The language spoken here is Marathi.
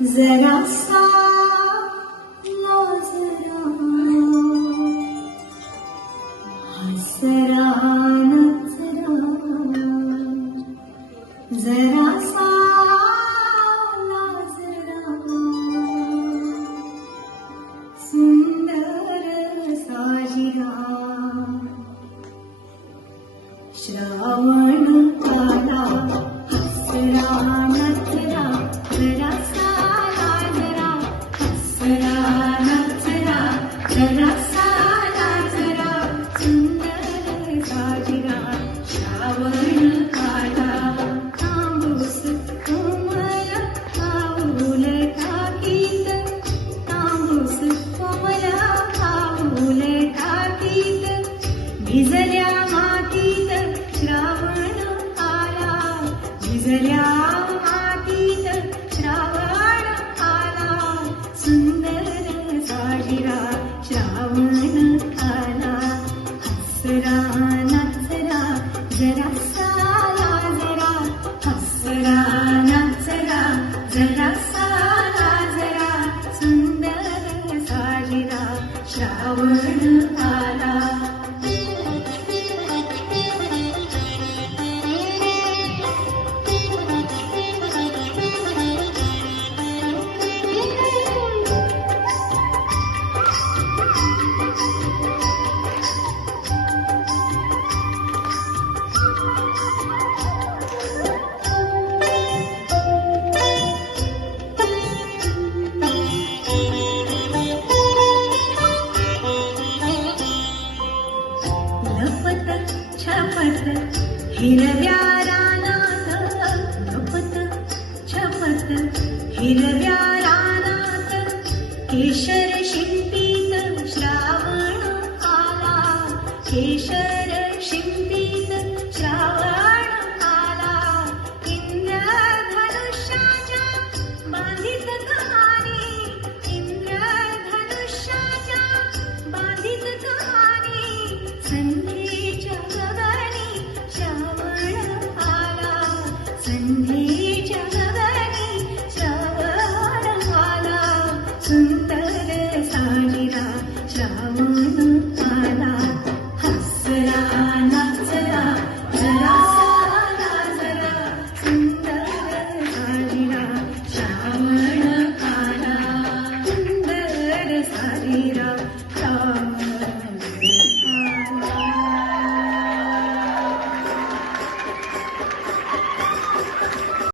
जरासा लाजरा हसरा नचरा जरासा लाजरा सुंदर साजिरा श्रावण आला हसरा नचरा जरासा लाजरा हसरा नचरा जरासा लाजरा सुंदर साजिरा श्रावण आला तांबूस कोमल पाऊल टाकीत तांबूस कोमल पाऊल टाकीत भिजल्या मातीत श्रावण आला भिजल्या मातीत श्रावण आला सुंदर साजिरा श्रावण आला हसरा नचरा जरासा लाजरा हसरा नचरा जरासा लाजरा सुंदर साजिरा श्रावण आला लपत छपत हिरव्या रानात लपत छपत हिरव्या रानात केशर